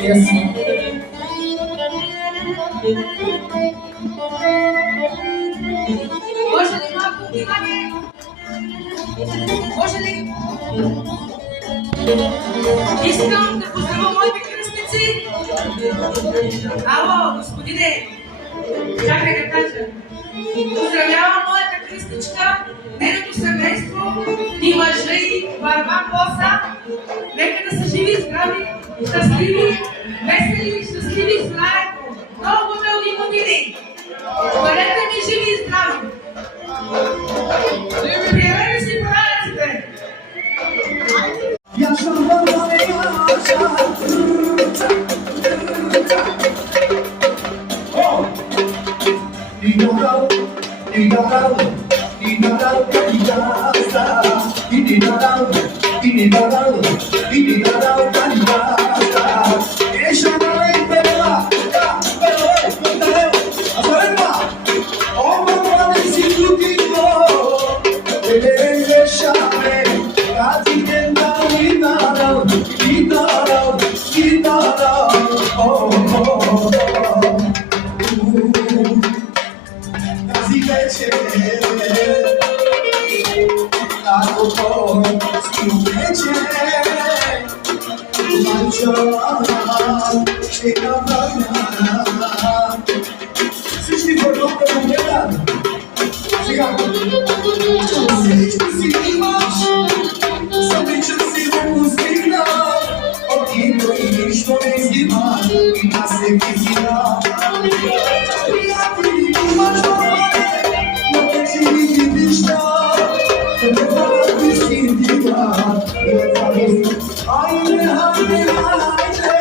Yes. Може ли малко внимание? Може ли? Искам да поздравя моите кръстници. Ало, господине, чакай да кажа. Поздравявам моята кръстничка, нейното семейство и мъжа и Варван Боса. Нека да са живи, здрави, щастливи, весели, щастливи, заедно. Много дълги години. Бъдете ми живи и здрави. Приемете си подаръците. Aynı halde